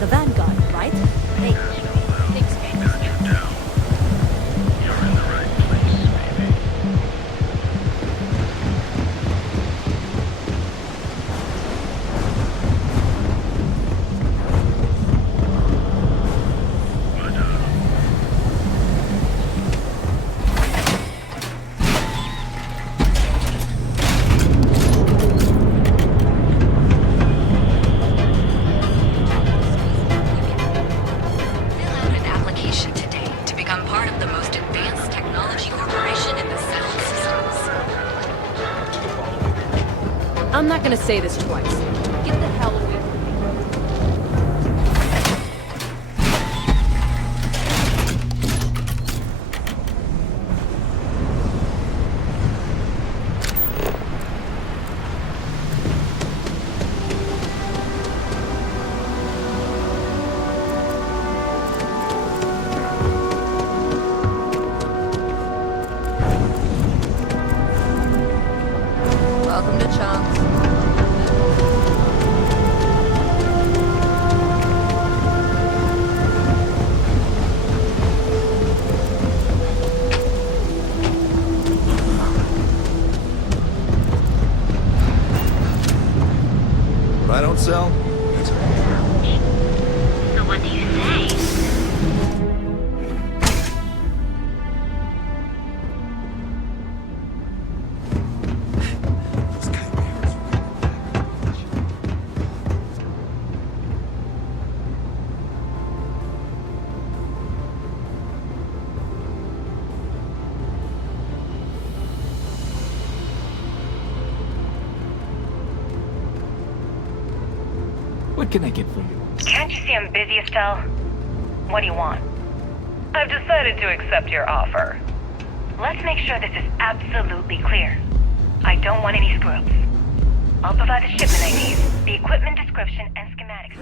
the Vanguard, right? Hey, thanks, I'm not gonna say this twice. Get the hell away from me. Welcome to Chunks. What I don't sell? So what do you say? What can I get for you? Can't you see I'm busy, Estelle? What do you want? I've decided to accept your offer. Let's make sure this is absolutely clear. I don't want any screw-ups. I'll provide the shipment IDs, the equipment description, and schematics.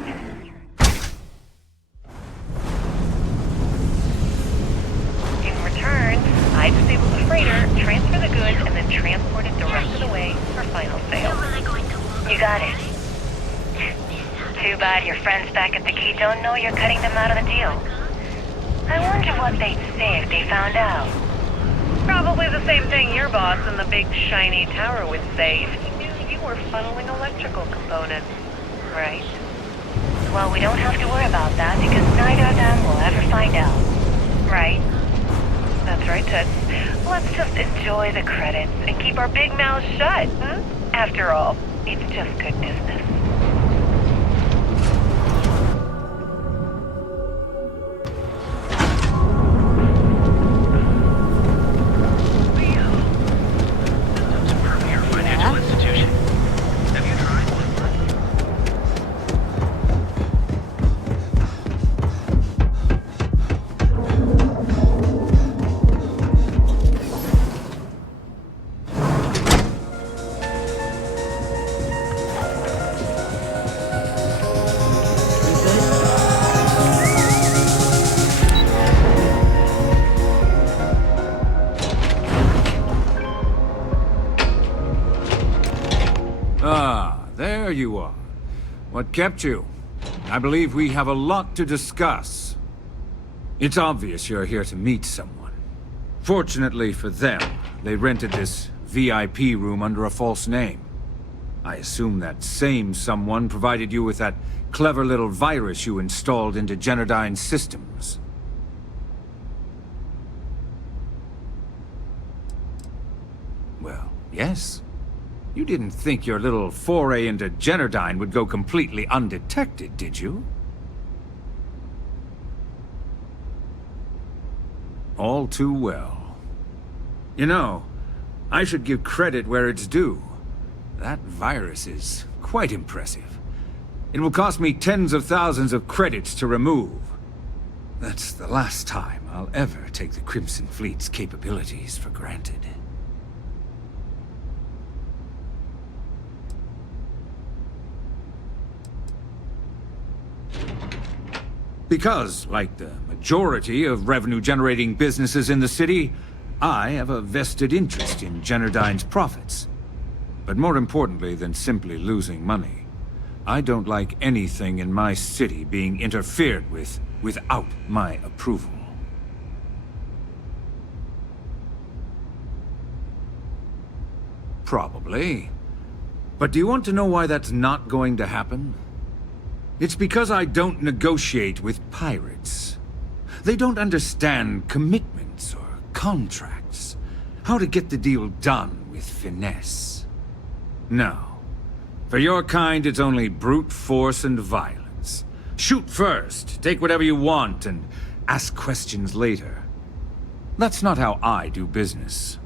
In return, I disable the freighter, transfer the goods, and then transport it the rest of the way for final sale. You got it. Too bad your friends back at the Key don't know you're cutting them out of the deal. I wonder what they'd say if they found out. Probably the same thing your boss in the big shiny tower would say if he knew you were funneling electrical components, right? Well, we don't have to worry about that because neither of them will ever find out. Right? That's right, Toots. Let's just enjoy the credits and keep our big mouths shut, huh? After all, it's just good business. There you are. What kept you? I believe we have a lot to discuss. It's obvious you're here to meet someone. Fortunately for them, they rented this VIP room under a false name. I assume that same someone provided you with that clever little virus you installed into Generdyne's systems. Well, yes. You didn't think your little foray into Generdyne would go completely undetected, did you? All too well. You know, I should give credit where it's due. That virus is quite impressive. It will cost me tens of thousands of credits to remove. That's the last time I'll ever take the Crimson Fleet's capabilities for granted. Because, like the majority of revenue-generating businesses in the city, I have a vested interest in Generdyne's profits. But more importantly than simply losing money, I don't like anything in my city being interfered with without my approval. Probably. But do you want to know why that's not going to happen? It's because I don't negotiate with pirates. They don't understand commitments or contracts. How to get the deal done with finesse. No. For your kind, it's only brute force and violence. Shoot first, take whatever you want, and ask questions later. That's not how I do business.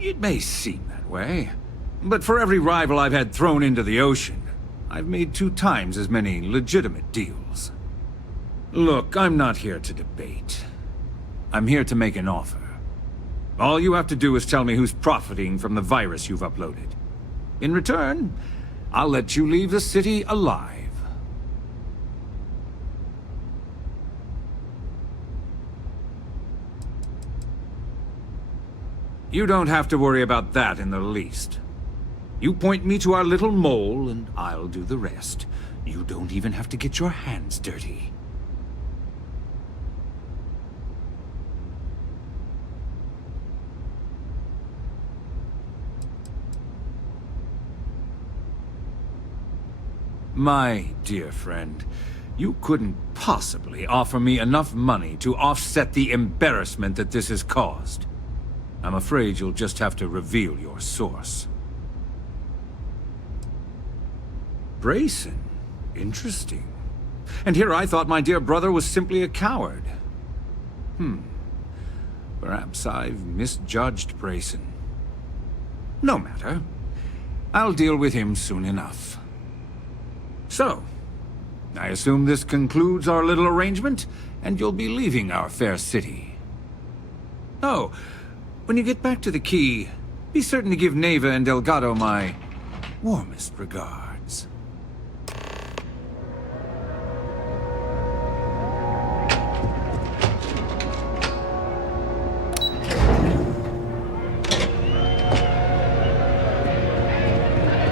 It may seem that way, but for every rival I've had thrown into the ocean, I've made 2 times as many legitimate deals. Look, I'm not here to debate. I'm here to make an offer. All you have to do is tell me who's profiting from the virus you've uploaded. In return, I'll let you leave the city alive. You don't have to worry about that in the least. You point me to our little mole, and I'll do the rest. You don't even have to get your hands dirty. My dear friend, you couldn't possibly offer me enough money to offset the embarrassment that this has caused. I'm afraid you'll just have to reveal your source. Brayson? Interesting. And here I thought my dear brother was simply a coward. Perhaps I've misjudged Brayson. No matter. I'll deal with him soon enough. So, I assume this concludes our little arrangement, and you'll be leaving our fair city. Oh, when you get back to the Key, be certain to give Neva and Delgado my warmest regards.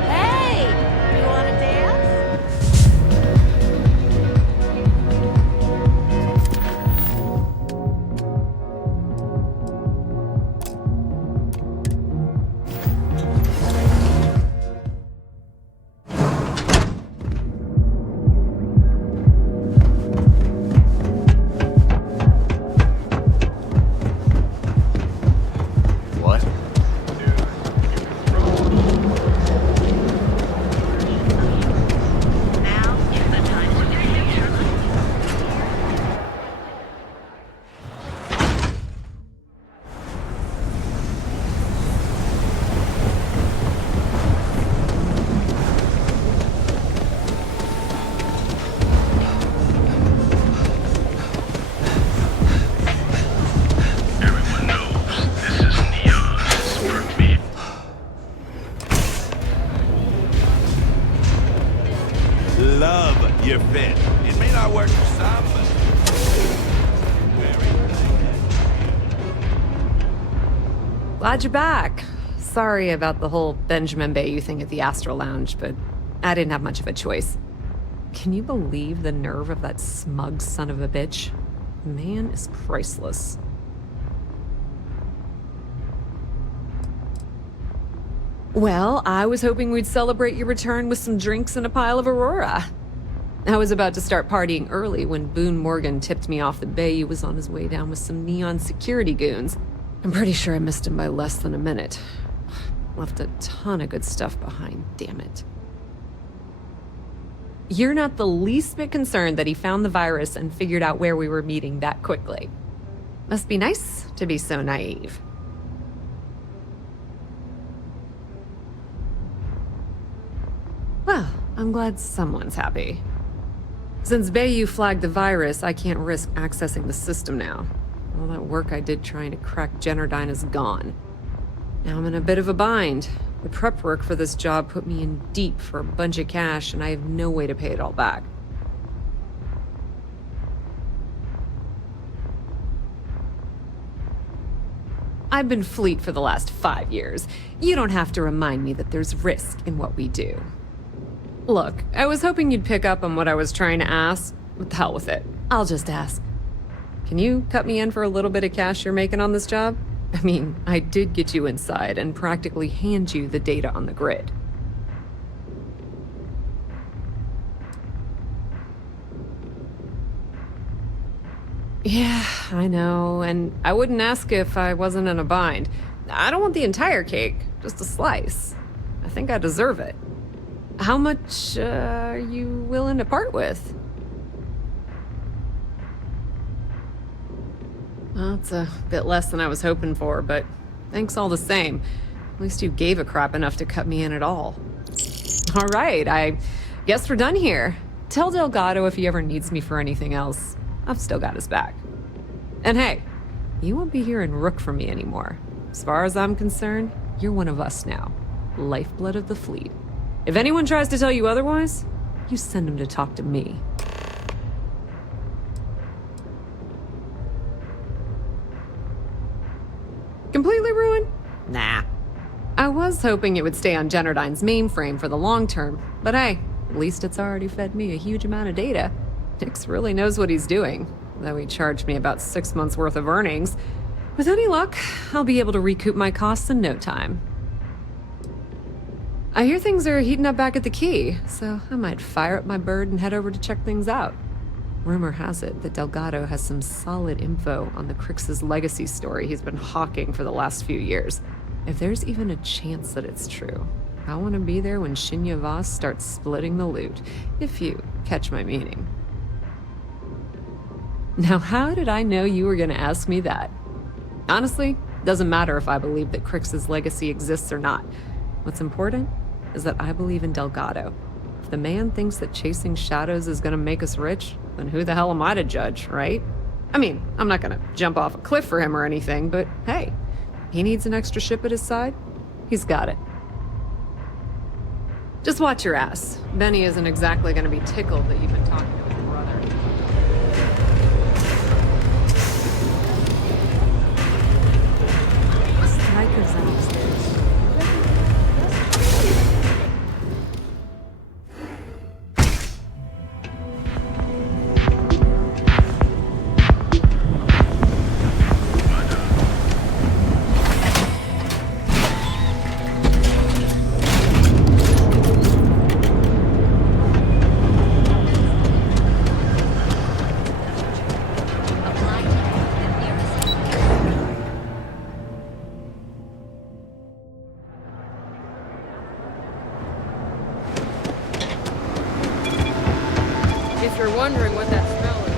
Hey! You wanna dance? What? Everyone knows this is Neon's premiere. Love your fit. It may not work for some, but... Glad you're back. Sorry about the whole Benjamin Bayou thing at the Astral Lounge, but I didn't have much of a choice. Can you believe the nerve of that smug son of a bitch? The man is priceless. Well, I was hoping we'd celebrate your return with some drinks and a pile of Aurora. I was about to start partying early when Boone Morgan tipped me off that Bayou was on his way down with some Neon security goons. I'm pretty sure I missed him by less than a minute. Left a ton of good stuff behind, damn it. You're not the least bit concerned that he found the virus and figured out where we were meeting that quickly. Must be nice to be so naive. Well, I'm glad someone's happy. Since Bayou flagged the virus, I can't risk accessing the system now. All that work I did trying to crack Generdyne is gone. Now I'm in a bit of a bind. The prep work for this job put me in deep for a bunch of cash, and I have no way to pay it all back. I've been fleet for the last 5 years. You don't have to remind me that there's risk in what we do. Look, I was hoping you'd pick up on what I was trying to ask. But the hell with it. I'll just ask. Can you cut me in for a little bit of cash you're making on this job? I mean, I did get you inside and practically hand you the data on the grid. Yeah, I know, and I wouldn't ask if I wasn't in a bind. I don't want the entire cake, just a slice. I think I deserve it. How much are you willing to part with? Well, it's a bit less than I was hoping for, but thanks all the same. At least you gave a crap enough to cut me in at all. All right, I guess we're done here. Tell Delgado if he ever needs me for anything else. I've still got his back. And hey, you won't be hearing Rook from me anymore. As far as I'm concerned, you're one of us now. Lifeblood of the fleet. If anyone tries to tell you otherwise, you send them to talk to me. Completely ruined? Nah. I was hoping it would stay on Generdyne's mainframe for the long term, but hey, at least it's already fed me a huge amount of data. Nix really knows what he's doing, though he charged me about 6 months' worth of earnings. With any luck, I'll be able to recoup my costs in no time. I hear things are heating up back at the Key, so I might fire up my bird and head over to check things out. Rumor has it that Delgado has some solid info on the Crix's legacy story he's been hawking for the last few years. If there's even a chance that it's true, I want to be there when Shinya Voss starts splitting the loot, if you catch my meaning. Now, how did I know you were going to ask me that? Honestly, doesn't matter if I believe that Crix's legacy exists or not. What's important is that I believe in Delgado. If the man thinks that chasing shadows is going to make us rich, then who the hell am I to judge, right? I mean, I'm not going to jump off a cliff for him or anything, but hey, he needs an extra ship at his side. He's got it. Just watch your ass. Benny isn't exactly going to be tickled that you've been talking to his brother. Strikers upstairs. If you're wondering what that smell is.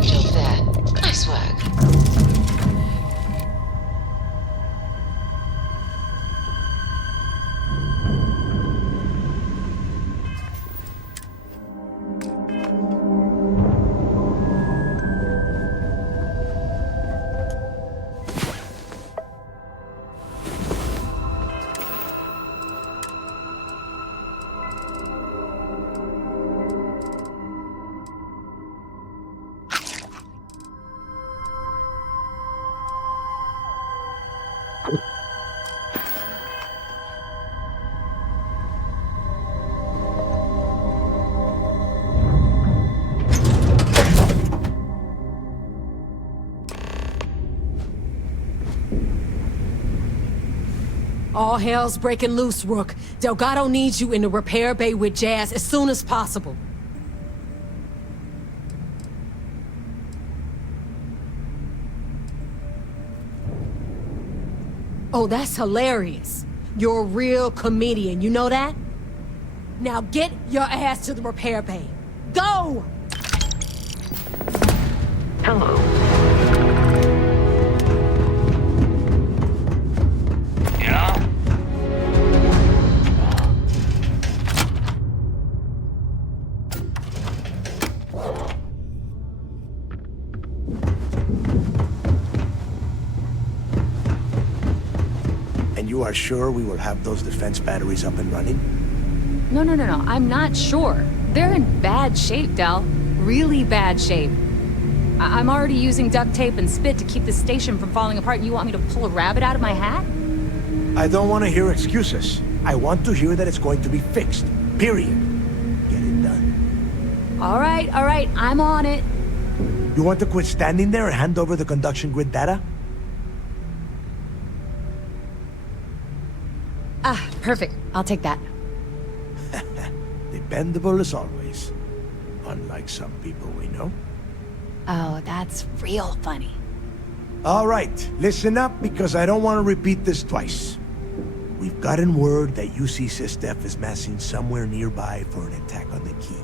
Keep it over there. Nice work. All hell's breaking loose, Rook. Delgado needs you in the repair bay with Jazz as soon as possible. Oh, that's hilarious. You're a real comedian, you know that? Now get your ass to the repair bay. Go! Hello. Yeah? And you are sure we will have those defense batteries up and running? No, I'm not sure. They're in bad shape, Del. Really bad shape. I'm already using duct tape and spit to keep the station from falling apart, and you want me to pull a rabbit out of my hat? I don't want to hear excuses. I want to hear that it's going to be fixed. Period. Get it done. All right, I'm on it. You want to quit standing there and hand over the conduction grid data? Ah, perfect. I'll take that. Dependable as always. Unlike some people we know. Oh, that's real funny. All right, listen up because I don't want to repeat this twice. We've gotten word that UC Systef is massing somewhere nearby for an attack on the key.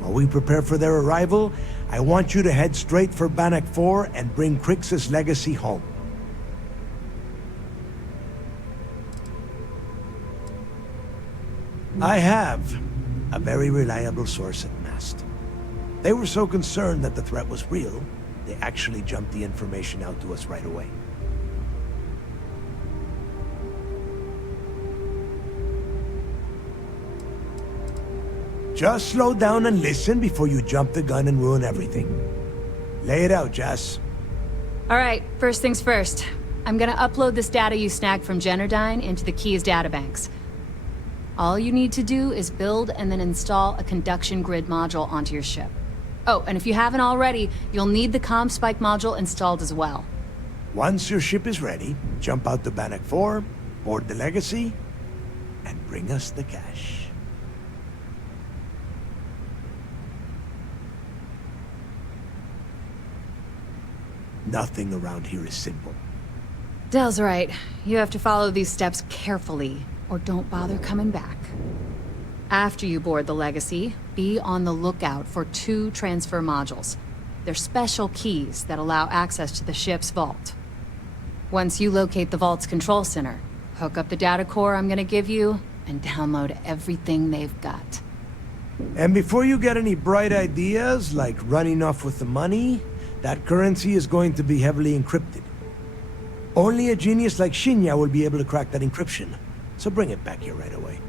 While we prepare for their arrival, I want you to head straight for Bannock 4 and bring Crix's legacy home. I have a very reliable source at Mast. They were so concerned that the threat was real, they actually jumped the information out to us right away. Just slow down and listen before you jump the gun and ruin everything. Lay it out, Jess. All right, first things first. I'm gonna upload this data you snagged from Generdyne into the Key's databanks. All you need to do is build and then install a conduction grid module onto your ship. Oh, and if you haven't already, you'll need the comm spike module installed as well. Once your ship is ready, jump out to Bannock 4, board the Legacy, and bring us the cash. Nothing around here is simple. Del's right. You have to follow these steps carefully, or don't bother coming back. After you board the Legacy, be on the lookout for 2 transfer modules. They're special keys that allow access to the ship's vault. Once you locate the vault's control center, hook up the data core I'm gonna give you, and download everything they've got. And before you get any bright ideas, like running off with the money, that currency is going to be heavily encrypted. Only a genius like Shinya will be able to crack that encryption, so bring it back here right away.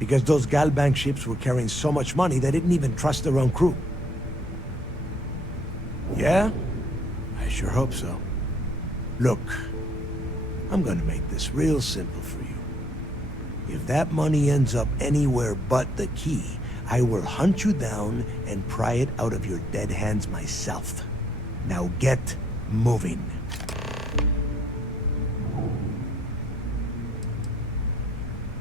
Because those Galbank ships were carrying so much money they didn't even trust their own crew. Yeah? I sure hope so. Look, I'm gonna make this real simple for you. If that money ends up anywhere but the key, I will hunt you down and pry it out of your dead hands myself. Now get moving.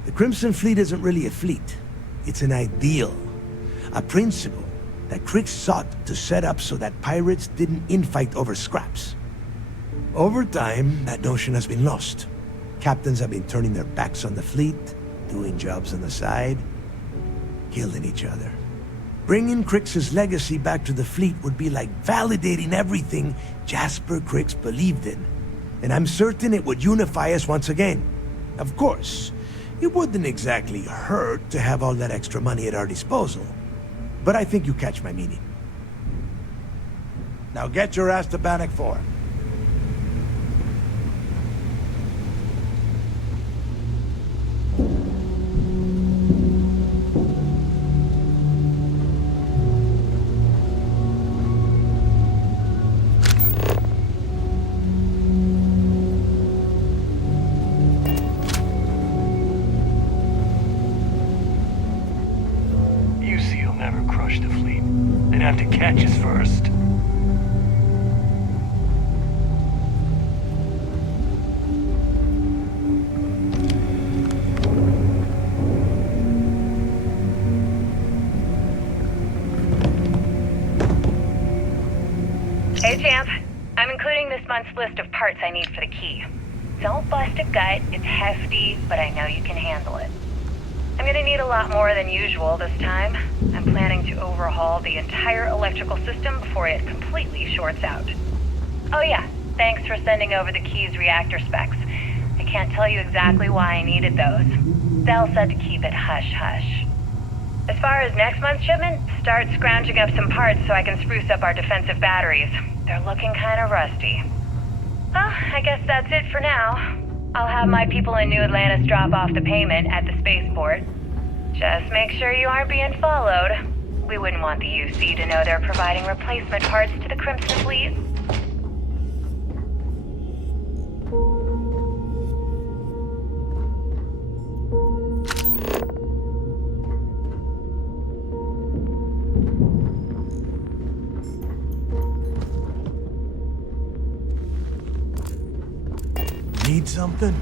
The Crimson Fleet isn't really a fleet. It's an ideal. A principle that Crix sought to set up so that pirates didn't infight over scraps. Over time, that notion has been lost. Captains have been turning their backs on the fleet, doing jobs on the side, killing each other. Bringing Crix's legacy back to the fleet would be like validating everything Jasper Crix believed in. And I'm certain it would unify us once again. Of course, it wouldn't exactly hurt to have all that extra money at our disposal. But I think you catch my meaning. Now get your ass to Bannock 4. Catch us first. Hey, Champ. I'm including this month's list of parts I need for the key. Don't bust a gut. It's hefty, but I know you can handle it. I'm gonna need a lot more than usual this time. I'm planning to overhaul the entire electrical system before it completely shorts out. Oh yeah, thanks for sending over the key's reactor specs. I can't tell you exactly why I needed those. Dell said to keep it hush-hush. As far as next month's shipment, start scrounging up some parts so I can spruce up our defensive batteries. They're looking kind of rusty. Well, I guess that's it for now. I'll have my people in New Atlantis drop off the payment at the spaceport. Just make sure you aren't being followed. We wouldn't want the UC to know they're providing replacement parts to the Crimson Fleet. Need something?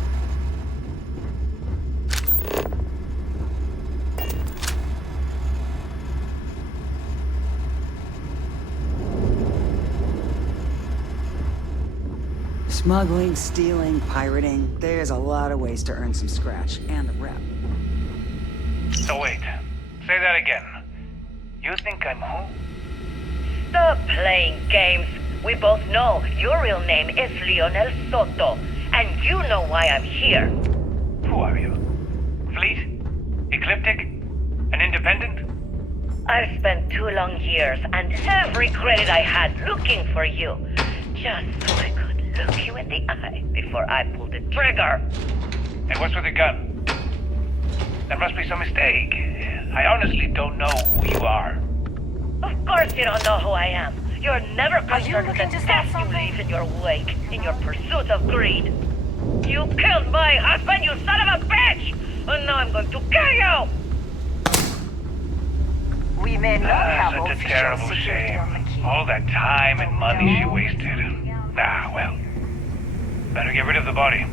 Smuggling, stealing, pirating, there's a lot of ways to earn some scratch and a rep. So wait, say that again. You think I'm who? Stop playing games. We both know your real name is Lionel Soto, and you know why I'm here. Who are you? Fleet? Ecliptic? An independent? I've spent 2 long years and every credit I had looking for you, just so I could look you in the eye before I pulled the trigger. And what's with the gun? There must be some mistake. I honestly don't know who you are. Of course you don't know who I am. You're never concerned with the death you leave in your wake, in your pursuit of greed. You killed my husband, you son of a bitch! And now I'm going to kill you! We may not have Such a official terrible security shame. on the key. All that time and money she wasted. Ah, well. Better get rid of the body.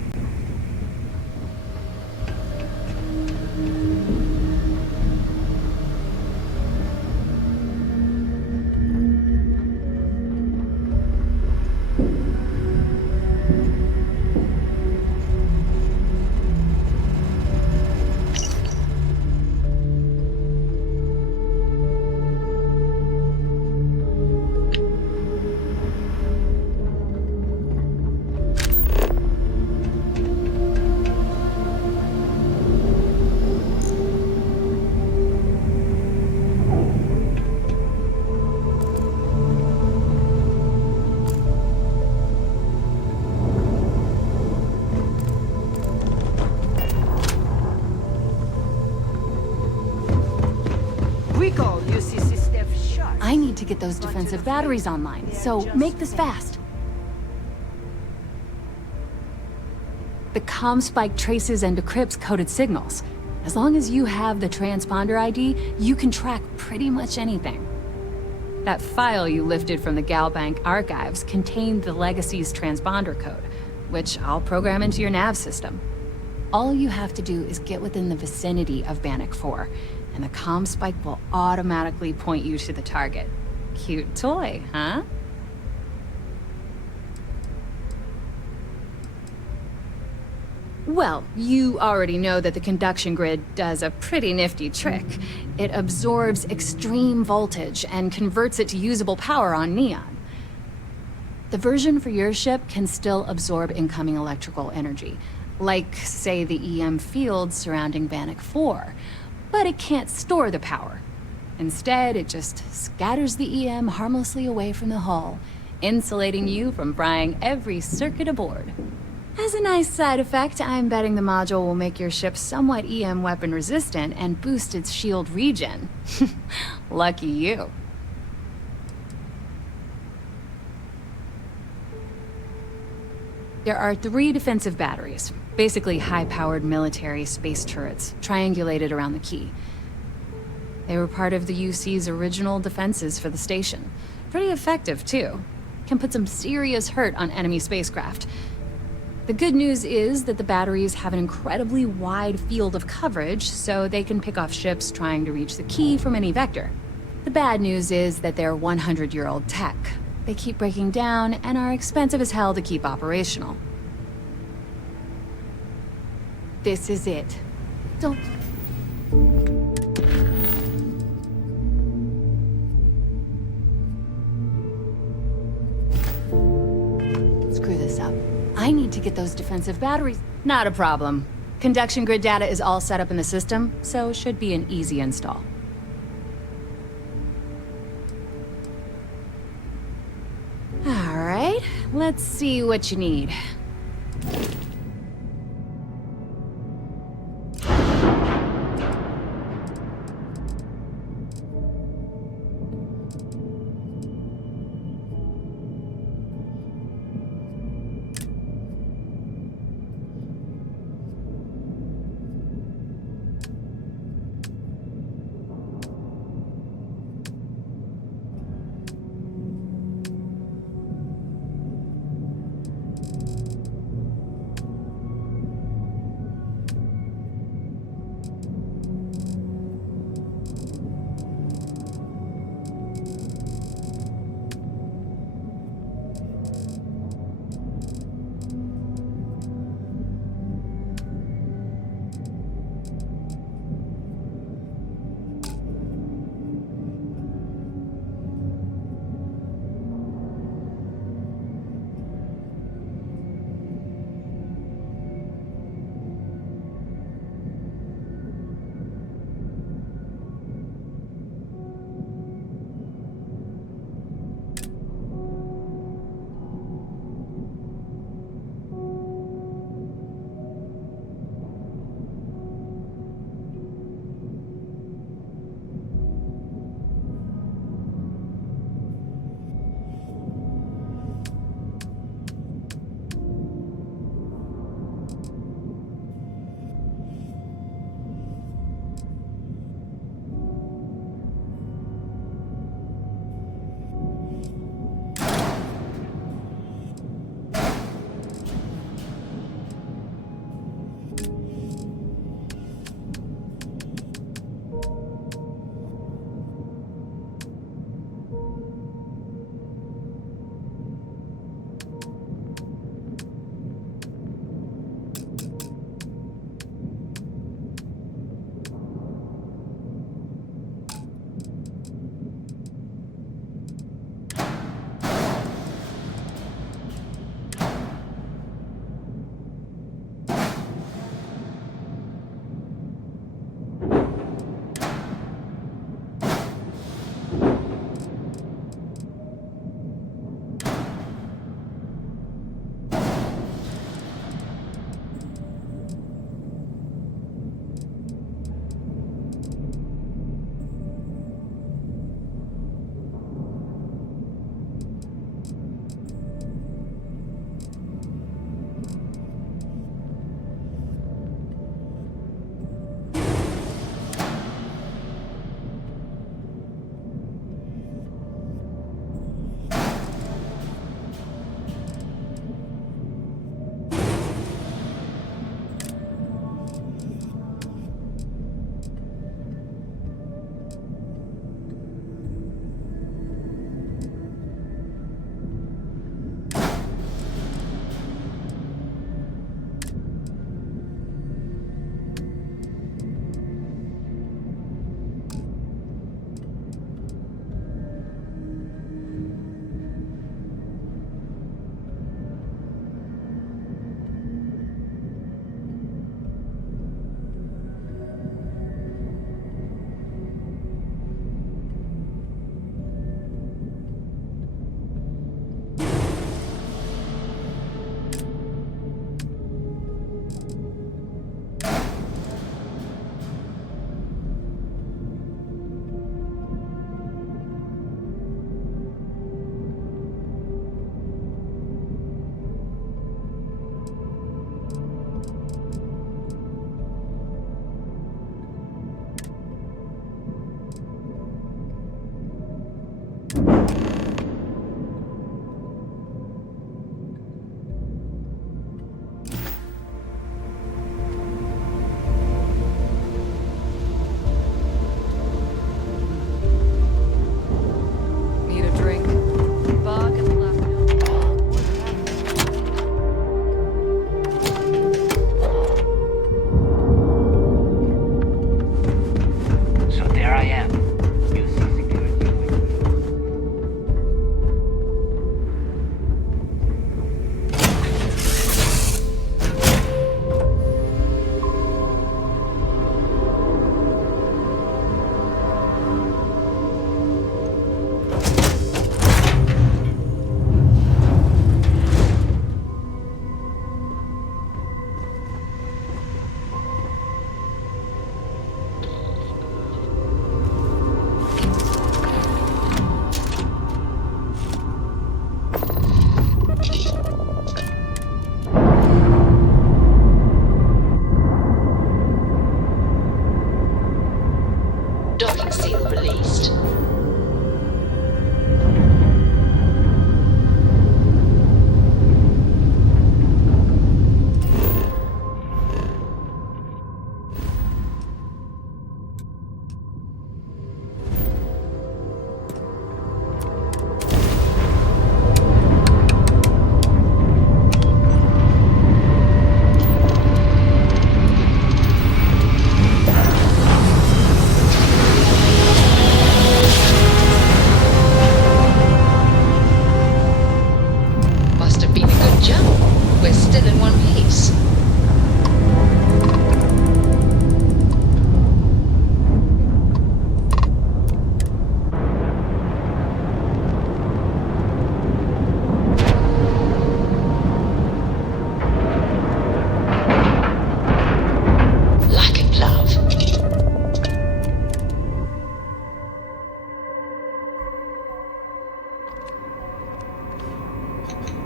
I need to get those defensive batteries online, so make this fast. The comm spike traces and decrypts coded signals. As long as you have the transponder ID, you can track pretty much anything. That file you lifted from the Galbank archives contained the Legacy's transponder code, which I'll program into your nav system. All you have to do is get within the vicinity of Bannock 4, and the comm spike will automatically point you to the target. Cute toy, huh? Well, you already know that the conduction grid does a pretty nifty trick. It absorbs extreme voltage and converts it to usable power on neon. The version for your ship can still absorb incoming electrical energy, like, say, the EM field surrounding Bannock 4, but it can't store the power. Instead, it just scatters the EM harmlessly away from the hull, insulating you from frying every circuit aboard. As a nice side effect, I'm betting the module will make your ship somewhat EM weapon resistant and boost its shield regen. Lucky you. There are 3 defensive batteries, basically high-powered military space turrets, triangulated around the key. They were part of the UC's original defenses for the station. Pretty effective, too. Can put some serious hurt on enemy spacecraft. The good news is that the batteries have an incredibly wide field of coverage, so they can pick off ships trying to reach the key from any vector. The bad news is that they're 100-year-old tech. They keep breaking down and are expensive as hell to keep operational. This is it. Don't... Screw this up. I need to get those defensive batteries. Not a problem. Conduction grid data is all set up in the system, so it should be an easy install. All right, let's see what you need.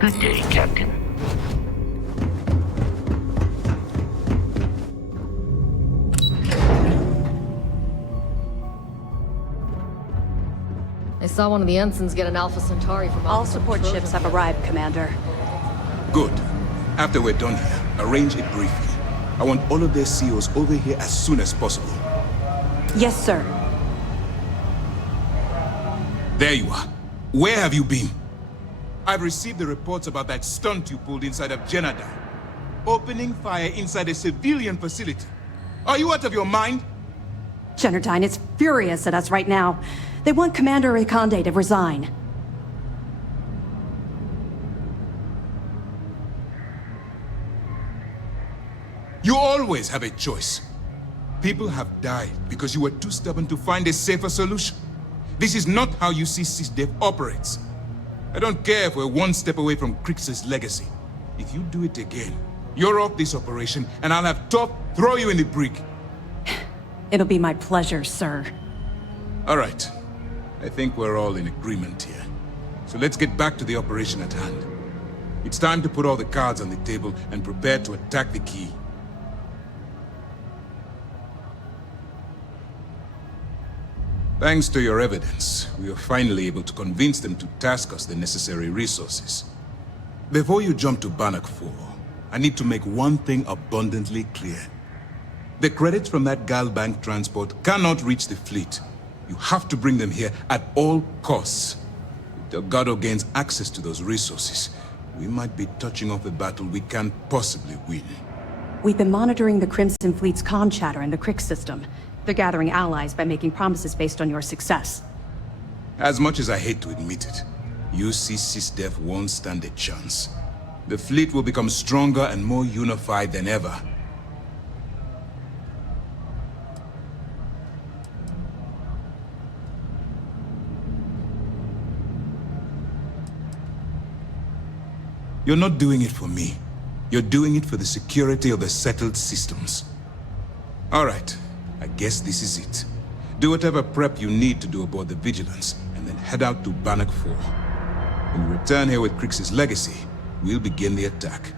Good day, Captain. I saw one of the ensigns get an Alpha Centauri from All support ships have arrived, Commander. Good. After we're done here, arrange it briefly. I want all of their COs over here as soon as possible. Yes, sir. There you are. Where have you been? I've received the reports about that stunt you pulled inside of Genadai. Opening fire inside a civilian facility. Are you out of your mind? Generdyne is furious at us right now. They want Commander Ikonde to resign. You always have a choice. People have died because you were too stubborn to find a safer solution. This is not how you see SysDev operates. I don't care if we're one step away from Crix's legacy. If you do it again, you're off this operation, and I'll have Top throw you in the brig. It'll be my pleasure, sir. All right. I think we're all in agreement here. So let's get back to the operation at hand. It's time to put all the cards on the table and prepare to attack the key. Thanks to your evidence, we were finally able to convince them to task us the necessary resources. Before you jump to Bannock 4, I need to make one thing abundantly clear. The credits from that Galbank transport cannot reach the fleet. You have to bring them here at all costs. If Delgado gains access to those resources, we might be touching off a battle we can't possibly win. We've been monitoring the Crimson Fleet's comm chatter in the Crix system. They're gathering allies by making promises based on your success. As much as I hate to admit it, UC SysDev won't stand a chance. The fleet will become stronger and more unified than ever. You're not doing it for me. You're doing it for the security of the settled systems. All right. I guess this is it. Do whatever prep you need to do aboard the Vigilance, and then head out to Bannock 4. When we return here with Crix's legacy, we'll begin the attack.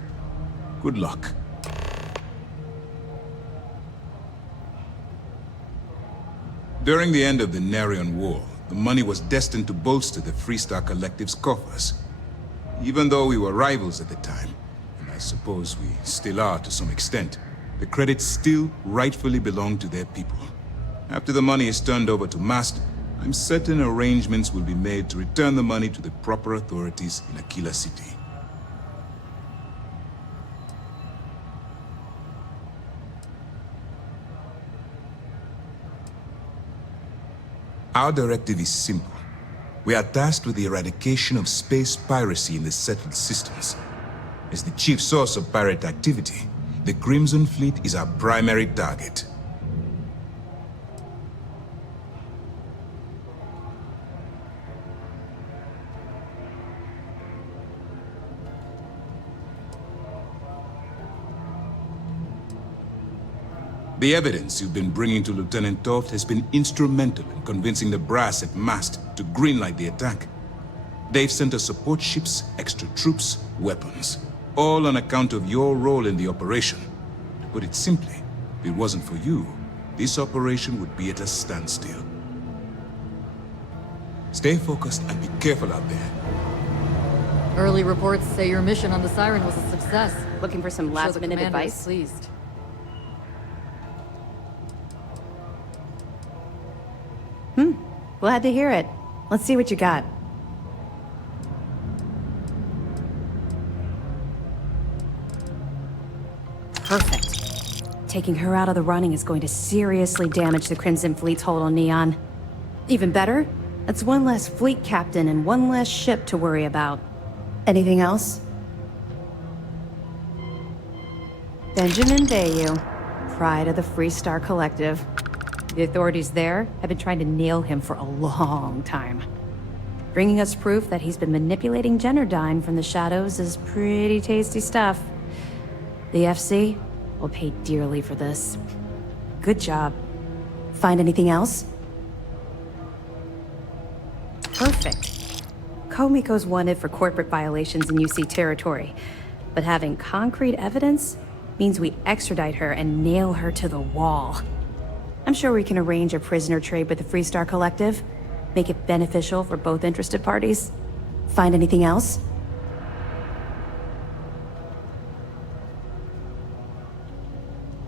Good luck. During the end of the Narion War, the money was destined to bolster the Freestar Collective's coffers. Even though we were rivals at the time, and I suppose we still are to some extent, the credits still rightfully belong to their people. After the money is turned over to MAST, I'm certain arrangements will be made to return the money to the proper authorities in Aquila City. Our directive is simple. We are tasked with the eradication of space piracy in the settled systems. As the chief source of pirate activity, the Crimson Fleet is our primary target. The evidence you've been bringing to Lieutenant Toft has been instrumental in convincing the brass at MAST to greenlight the attack. They've sent us support ships, extra troops, weapons, all on account of your role in the operation. To put it simply, if it wasn't for you, this operation would be at a standstill. Stay focused and be careful out there. Early reports say your mission on the Siren was a success. Looking for some last-minute advice? Pleased. Glad to hear it. Let's see what you got. Perfect. Taking her out of the running is going to seriously damage the Crimson Fleet's hold on Neon. Even better, that's one less fleet captain and one less ship to worry about. Anything else? Benjamin Bayou, pride of the Freestar Collective. The authorities there have been trying to nail him for a long time. Bringing us proof that he's been manipulating Generdyne from the shadows is pretty tasty stuff. The FC will pay dearly for this. Good job. Find anything else? Perfect. Komiko's wanted for corporate violations in UC territory, but having concrete evidence means we extradite her and nail her to the wall. I'm sure we can arrange a prisoner trade with the Freestar Collective, make it beneficial for both interested parties. Find anything else?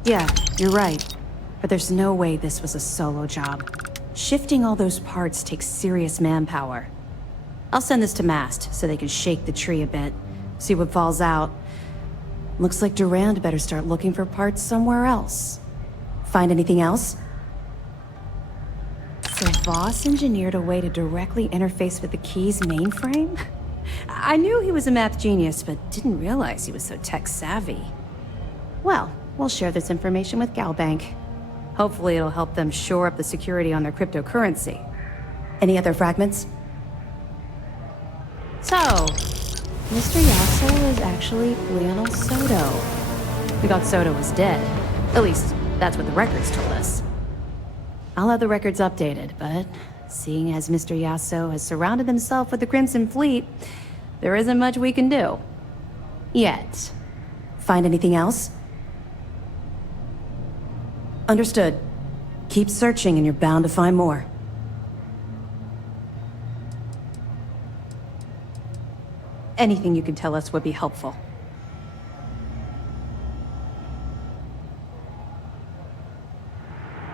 Yeah, you're right. But there's no way this was a solo job. Shifting all those parts takes serious manpower. I'll send this to Mast so they can shake the tree a bit, see what falls out. Looks like Durand better start looking for parts somewhere else. Find anything else? So Voss engineered a way to directly interface with the key's mainframe? I knew he was a math genius, but didn't realize he was so tech-savvy. Well, we'll share this information with Galbank. Hopefully it'll help them shore up the security on their cryptocurrency. Any other fragments? So, Mr. Yasso is actually Leonel Soto. We thought Soto was dead. At least, that's what the records told us. I'll have the records updated, but seeing as Mr. Yasso has surrounded himself with the Crimson Fleet, there isn't much we can do. Yet. Find anything else? Understood. Keep searching and you're bound to find more. Anything you can tell us would be helpful.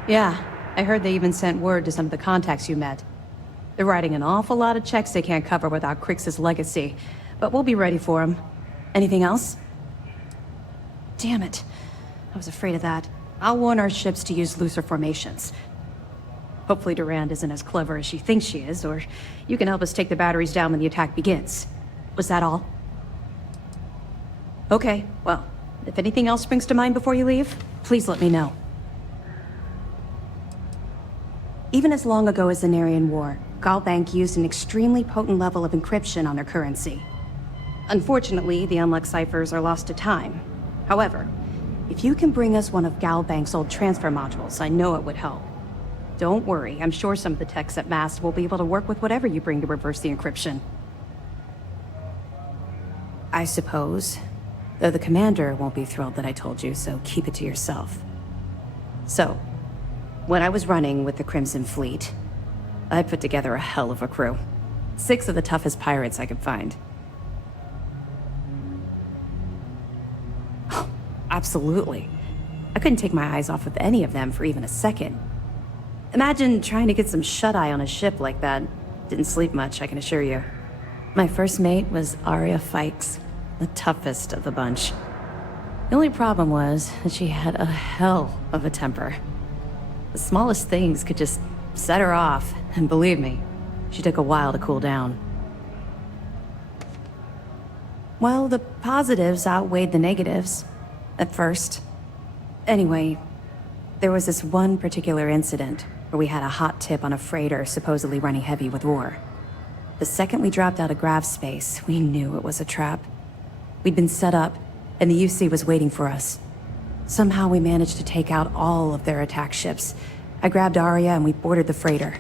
Yeah, I heard they even sent word to some of the contacts you met. They're writing an awful lot of checks they can't cover without Crix's legacy, but we'll be ready for them. Anything else? Damn it. I was afraid of that. I'll warn our ships to use looser formations. Hopefully Durand isn't as clever as she thinks she is, or you can help us take the batteries down when the attack begins. Was that all? Okay, well, if anything else springs to mind before you leave, please let me know. Even as long ago as the Narian War, Galbank used an extremely potent level of encryption on their currency. Unfortunately, the unlocked ciphers are lost to time. However, if you can bring us one of Galbank's old transfer modules, I know it would help. Don't worry, I'm sure some of the techs at Mast will be able to work with whatever you bring to reverse the encryption. I suppose. Though the commander won't be thrilled that I told you, so keep it to yourself. So, when I was running with the Crimson Fleet, I put together a hell of a crew. 6 of the toughest pirates I could find. Absolutely. I couldn't take my eyes off of any of them for even a second. Imagine trying to get some shut-eye on a ship like that. Didn't sleep much, I can assure you. My first mate was Arya Fikes, the toughest of the bunch. The only problem was that she had a hell of a temper. The smallest things could just set her off, and believe me, she took a while to cool down. Well, the positives outweighed the negatives. At first. Anyway, there was this one particular incident where we had a hot tip on a freighter supposedly running heavy with ore. The second we dropped out of grav space, we knew it was a trap. We'd been set up, and the UC was waiting for us. Somehow we managed to take out all of their attack ships. I grabbed Arya and we boarded the freighter.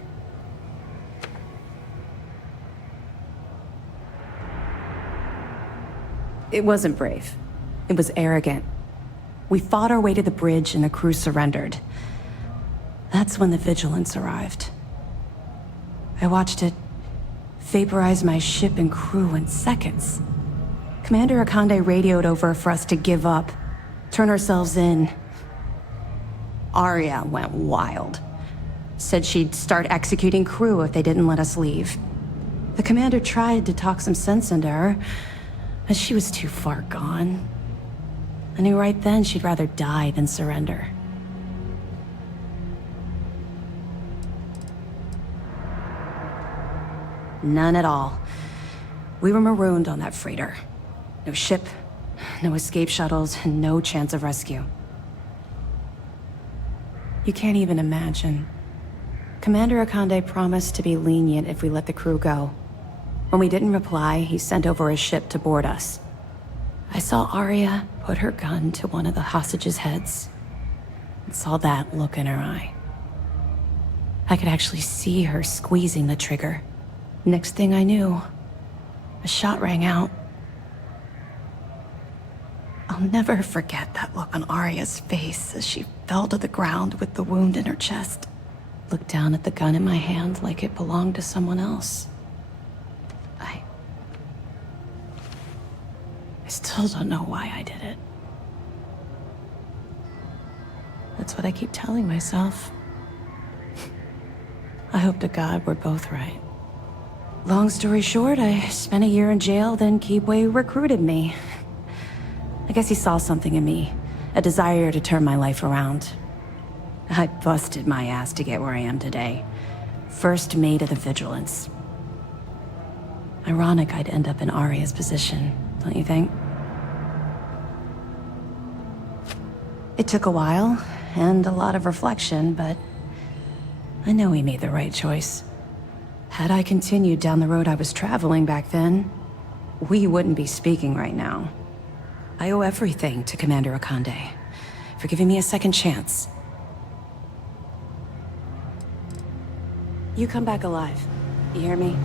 It wasn't brave. It was arrogant. We fought our way to the bridge and the crew surrendered. That's when the Vigilance arrived. I watched it vaporize my ship and crew in seconds. Commander Akande radioed over for us to give up, turn ourselves in. Arya went wild. Said she'd start executing crew if they didn't let us leave. The commander tried to talk some sense into her, but she was too far gone. I knew right then she'd rather die than surrender. None at all. We were marooned on that freighter. No ship, no escape shuttles, and no chance of rescue. You can't even imagine. Commander Akande promised to be lenient if we let the crew go. When we didn't reply, he sent over a ship to board us. I saw Arya put her gun to one of the hostages' heads, and saw that look in her eye. I could actually see her squeezing the trigger. Next thing I knew, A shot rang out. I'll never forget that look on Arya's face as she fell to the ground with the wound in her chest. Looked down at the gun in my hand like it belonged to someone else. I still don't know why I did it. That's what I keep telling myself. I hope to God we're both right. Long story short, I spent a year in jail, then Keebway recruited me. I guess he saw something in me, a desire to turn my life around. I busted my ass to get where I am today. First mate of the Vigilance. Ironic I'd end up in Arya's position, don't you think? It took a while, and a lot of reflection, but I know we made the right choice. Had I continued down the road I was traveling back then, we wouldn't be speaking right now. I owe everything to Commander Akande for giving me a second chance. You come back alive. You hear me?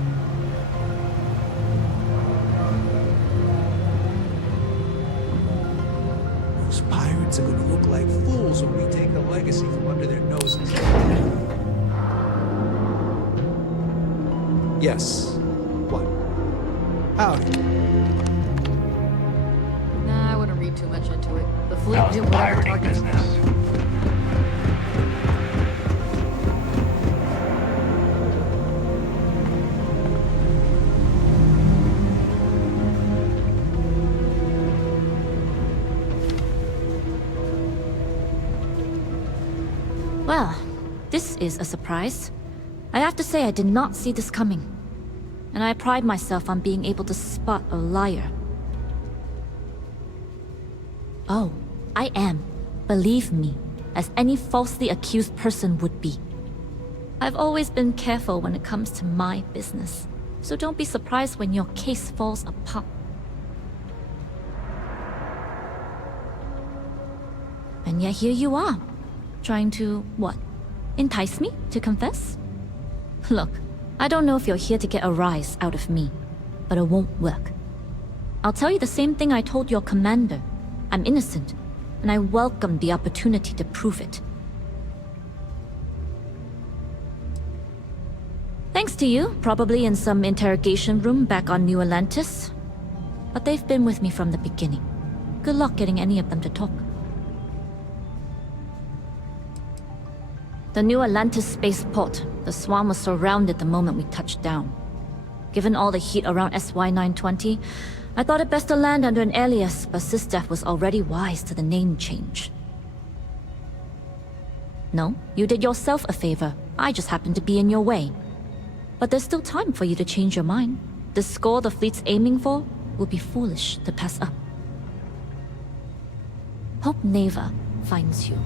Those pirates are gonna look like fools when we take the legacy from under their noses. Yes. What? Howdy. Nah, I wouldn't read too much into it. The fleet How's did the whatever pirating targets business? Well, this is a surprise. I have to say I did not see this coming. And I pride myself on being able to spot a liar. Oh, I am. Believe me, as any falsely accused person would be. I've always been careful when it comes to my business, so don't be surprised when your case falls apart. And yet here you are, trying to, what, entice me to confess? Look, I don't know if you're here to get a rise out of me, but it won't work. I'll tell you the same thing I told your commander. I'm innocent, and I welcome the opportunity to prove it. Thanks to you, probably in some interrogation room back on New Atlantis. But they've been with me from the beginning. Good luck getting any of them to talk. The New Atlantis spaceport. The Swarm was surrounded the moment we touched down. Given all the heat around SY-920, I thought it best to land under an alias, but SysDef was already wise to the name change. No, you did yourself a favor. I just happened to be in your way. But there's still time for you to change your mind. The score the fleet's aiming for would be foolish to pass up. Hope Neva finds you.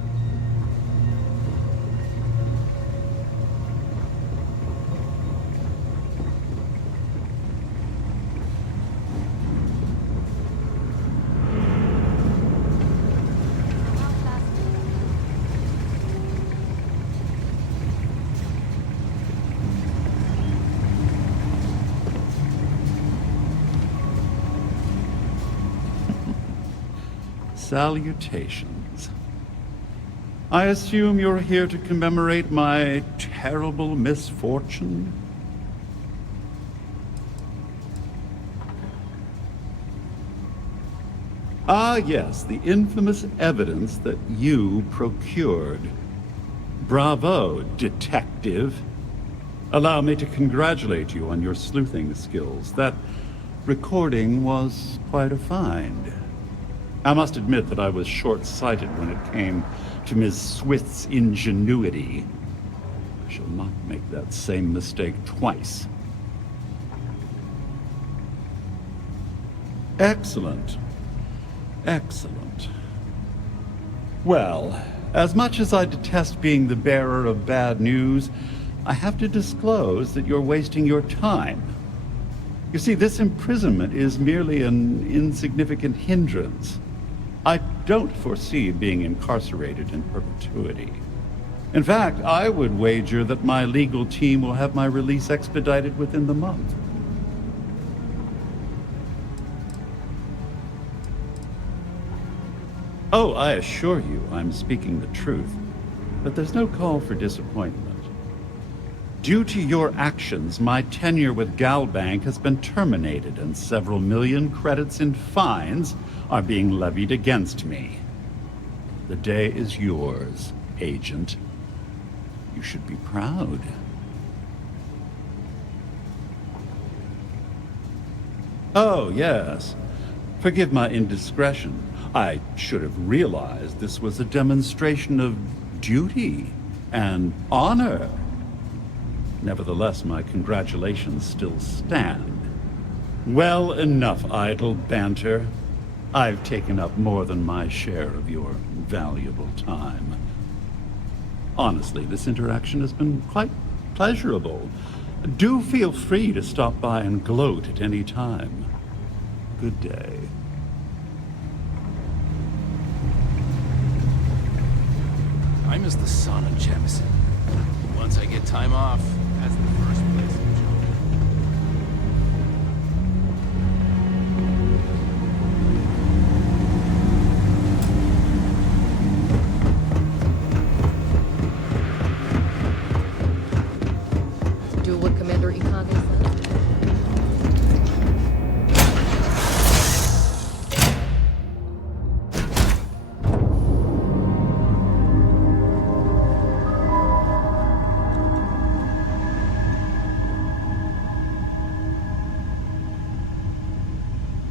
Salutations. I assume you're here to commemorate my terrible misfortune? Ah, yes, the infamous evidence that you procured. Bravo, detective. Allow me to congratulate you on your sleuthing skills. That recording was quite a find. I must admit that I was short-sighted when it came to Ms. Swith's ingenuity. I shall not make that same mistake twice. Excellent. Excellent. Well, as much as I detest being the bearer of bad news, I have to disclose that you're wasting your time. You see, this imprisonment is merely an insignificant hindrance. I don't foresee being incarcerated in perpetuity. In fact, I would wager that my legal team will have my release expedited within the month. Oh, I assure you, I'm speaking the truth. But there's no call for disappointment. Due to your actions, my tenure with Galbank has been terminated, and several million credits in fines are being levied against me. The day is yours, Agent. You should be proud. Oh, yes. Forgive my indiscretion. I should have realized this was a demonstration of duty and honor. Nevertheless, my congratulations still stand. Well, enough idle banter. I've taken up more than my share of your valuable time. Honestly, this interaction has been quite pleasurable. Do feel free to stop by and gloat at any time. Good day. I'm as the son of Jemison. Once I get time off, that's the first